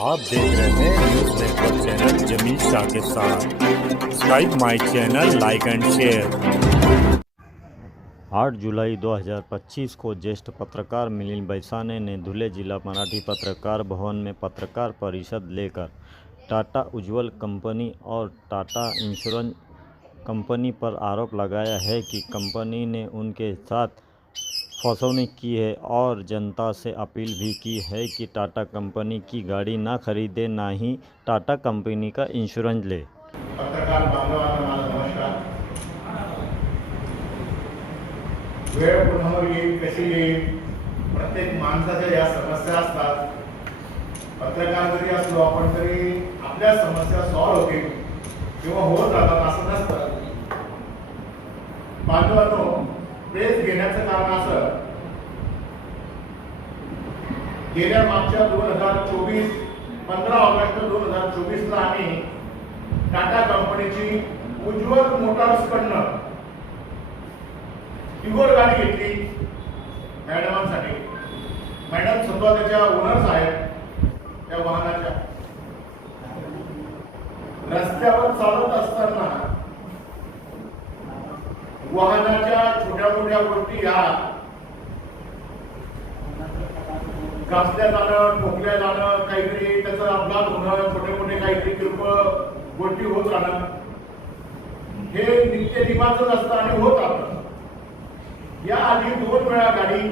आप देख रहे हैं news network channel Jameel Shah के साथ। Subscribe my channel, like and share. 8 जुलाई 2025 को ज्येष्ठ पत्रकार मिलिंद बैसाने ने धुले जिला मराठी पत्रकार भवन में पत्रकार परिषद लेकर टाटा उज्ज्वल कंपनी और टाटा इंश्योरेंस कंपनी पर आरोप लगाया है कि कंपनी ने उनके साथ फसौनी की है और जनता से अपील भी की है कि टाटा कंपनी की गाड़ी ना खरीदे, ना ही टाटा कंपनी का इंश्योरेंस ले। पत्रकार बांधवांना माझा नमस्कार। वेळ पुन्हा येईल कशी येईल, प्रत्येक माणसाच्या या समस्या असतात। पत्रकार जरी असलो आपण तरी आपल्या समस्या सॉल्व्ह होतील किंवा होत राहतात असं नसतं। बांधवांनो, प्रेस घेण्याचं कारण असं, गेल्या मागच्या 2024 15 ऑगस्ट 2024 ला आम्ही टाटा कंपनीची उज्ज्वल मोटार्सकडनं टिगोर गाडी घेतली मॅडमांसाठी। मॅडम स्वतः त्याच्या ओनर्स आहेत त्या वाहनाच्या। रस्त्यावर चालत असताना वाहनाच्या छोट्या मोठ्या गोष्टी या घासल्या जाणं, ठोकल्या जाणं, काहीतरी त्याचा अपघात होणं, छोटे मोठे काहीतरी किरकोळ गोष्टी होत राहणं, हे नित्य नियमाचंच असतं आणि होत राहतं। या आधी 2 वेळा गाडी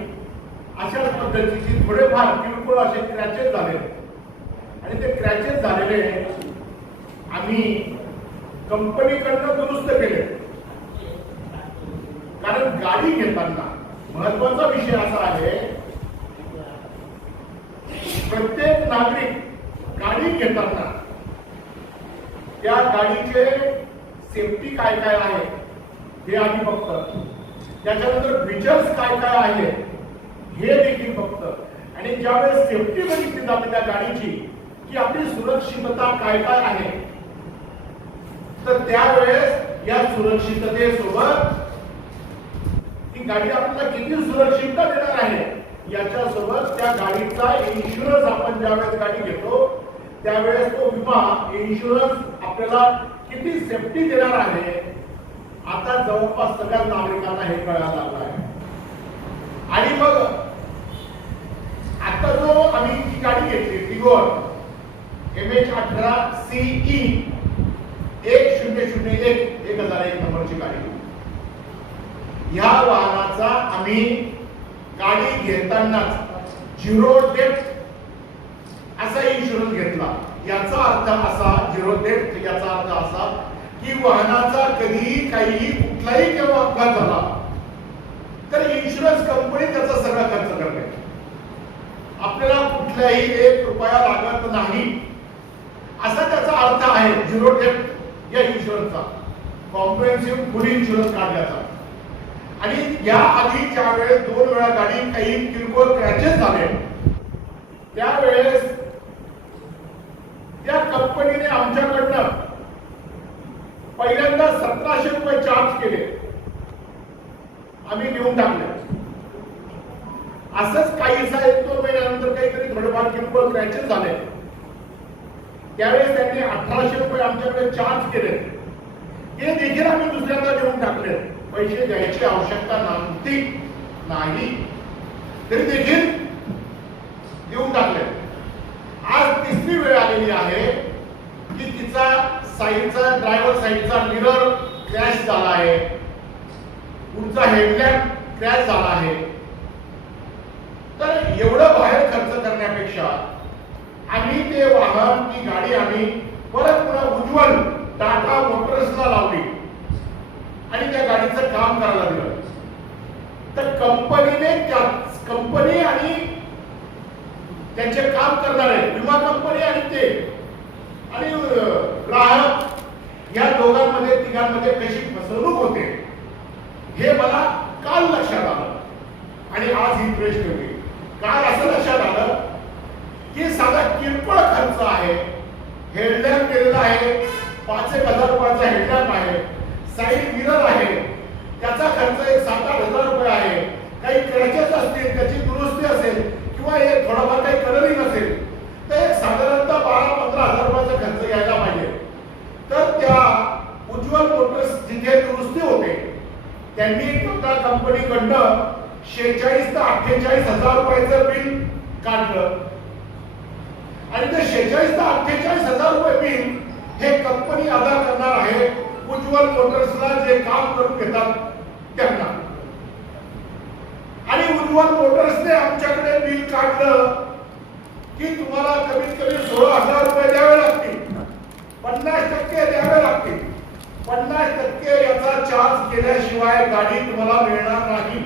अशाच पद्धतीची थोडेफार किरकोळ असे क्रॅचेस झाले आणि ते क्रॅचेस झालेले आम्ही कंपनीकडनं दुरुस्त केले। कारण गाडी घेताना महत्वाचा विषय असा आहे, प्रत्येक नागरिक गाडी घेताना त्या गाडीचे सेफ्टी काय काय आहे हे आधी बघतं, त्याच्यानंतर फीचर्स काय काय आहे हे देखील बघतं आणि ज्यावेळेस सेफ्टी बघितली जाते त्या गाडीची की आपली सुरक्षितता काय काय आहे, तर त्यावेळेस या सुरक्षिततेसोबत ती गाडी आपल्याला किती सुरक्षितता देणार आहे याच्यासोबत त्या गाडीचा इन्शुरन्स आपण ज्यावेळेस गाडी घेतो त्यावेळेस तो विमा इन्शुरन्स आपल्याला किती सेफ्टी देणार आहे आता जवळपास सगळ्या नागरिकांना हे कळायला लागलं आहे। आणि मग आता जो आम्ही जी गाडी घेतली टिगोर MH18 CE 1001 नंबरची गाडी, या वाहनाचा आम्ही गाडी घेतानाच 0 डेट असा इन्शुरन्स घेतला। याचा अर्थ असा, 0 डेट याचा अर्थ असा की वाहनाचा कधीही काही कुठलाही केव्हा अपघात झाला तर इन्शुरन्स कंपनी त्याचा सगळा खर्च करते। आपल्याला कुठलाही 1 रुपया लागत नाही असा त्याचा अर्थ आहे 0 डेट या इन्शुरन्सचा, कॉम्प्रिहेन्सिव्ह फुल इन्शुरन्स काढण्याचा। आणि या आधी ज्यावेळेस 2 वेळा गाडी काही किरकोळ क्रॅचेस झाले त्यावेळेस त्या कंपनीने आमच्याकडनं पहिल्यांदा 1700 रुपये चार्ज केले, आम्ही घेऊन टाकले। असंच काहीसा 1-2 महिन्यानंतर काहीतरी थोडेफार किरकोळ क्रॅचेस झाले त्यावेळेस त्यांनी 1800 रुपये आमच्याकडे चार्ज केले, हे देखील आम्ही दुसऱ्यांदा देऊन टाकले। पैसे द्यायची आवश्यकता नाही तरी देखील देऊन टाकले। आज तिसरी वेळ आलेली आहे की तिचा साईडचा ड्रायव्हर साईडचा मिरर क्रॅश झाला आहे, पुढचा हेडलॅम्प क्रॅश झाला आहे। तर एवढं बाहेर खर्च करण्यापेक्षा आम्ही ते वाहन ती गाडी आम्ही परत पुन्हा उज्ज्वल टाटा मोटर्सला लावली आणि त्या गाडीचं काम करायला दिलं। तर कंपनी आणि त्यांचे काम करणारे विमा कंपनी आणि ते आणि ग्राहक या दोघांमध्ये तिघांमध्ये कशी फसवणूक होते हे मला काल लक्षात आलं आणि आज ही प्रेस ठेवली। काल असं लक्षात आलं की साधा किरकोळ खर्च आहे, हेडलॅम्प केलेला आहे, 5,000 रुपयाचा हेडलॅम्प आहे, साईड मिरर आहे, त्याचा खर्च 7-8 हजार रुपये आहे, काही क्रॅचेस असतील त्याची दुरुस्ती असेल किंवा एक थोडाफार काही कलरिंग असेल तर एक साधारणतः कंपनीकडनं 46 ते 48,000 रुपयाचं बिल काढलं आणि ते 46 ते 48,000 रुपये बिल हे कंपनी अदा करणार आहे उज्ज्वल मोटर्सला जे काम करून घेतात त्यांना. आणि उज्ज्वल मोटर्सने आमच्याकडे बिल काढलं की तुम्हाला कमीत कमी 16,000 रुपये द्यावे लागतील, 50% द्यावे लागतील. 50% याचा चार्ज केल्याशिवाय गाडी तुम्हाला मिळणार नाही.